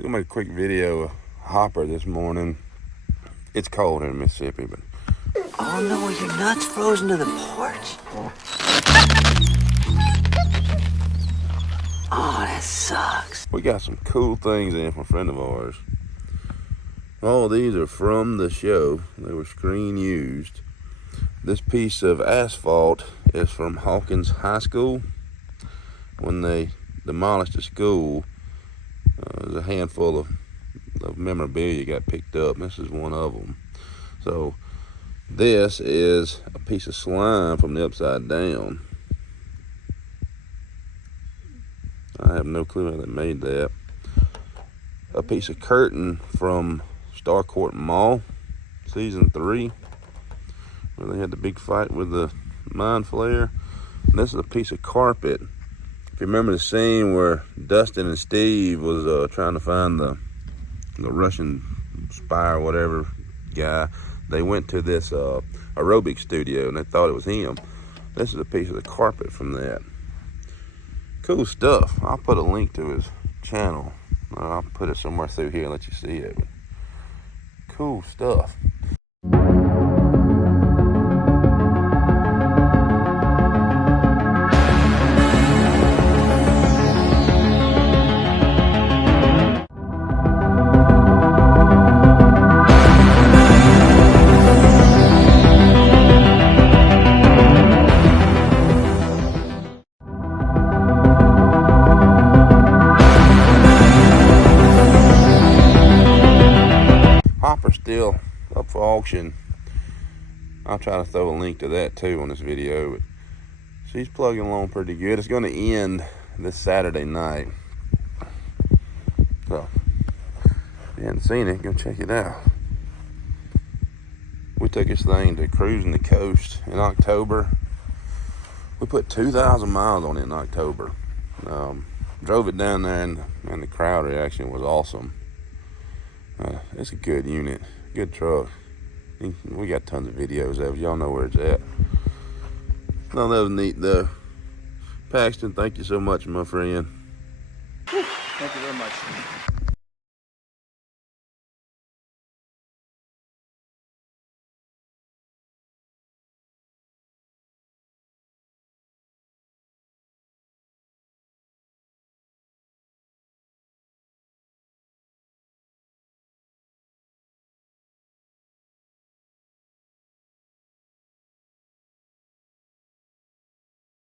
I'm gonna make a quick video of Hopper this morning. It's cold here in Mississippi, but oh no, your nuts frozen to the porch? Oh, that sucks. we got some cool things in from a friend of ours. All of these are from the show. They were screen used. This piece of asphalt is from Hawkins High School. When they demolished the school, there's a handful of memorabilia got picked up. This is one of them. So this is a piece of slime from the Upside Down. I have no clue how they made that. A piece of curtain from Starcourt Mall, season 3, where they had the big fight with the mind flare. And this is a piece of carpet. If you remember the scene where Dustin and Steve was trying to find the Russian spy or whatever guy, they went to this aerobic studio and they thought it was him. This is a piece of the carpet from that. Cool stuff. I'll put a link to his channel. I'll put it somewhere through here and let you see it. But cool stuff. Hopper's still up for auction. I'll try to throw a link to that too on this video. But she's plugging along pretty good. It's going to end this Saturday night. So if you haven't seen it, go check it out. We took this thing to cruising the coast in October. We put 2,000 miles on it in October. Drove it down there and the crowd reaction was awesome. It's a good unit, good truck. We got tons of videos of it. Y'all know where it's at. No, that was neat though. Paxton, thank you so much, my friend. Thank you very much.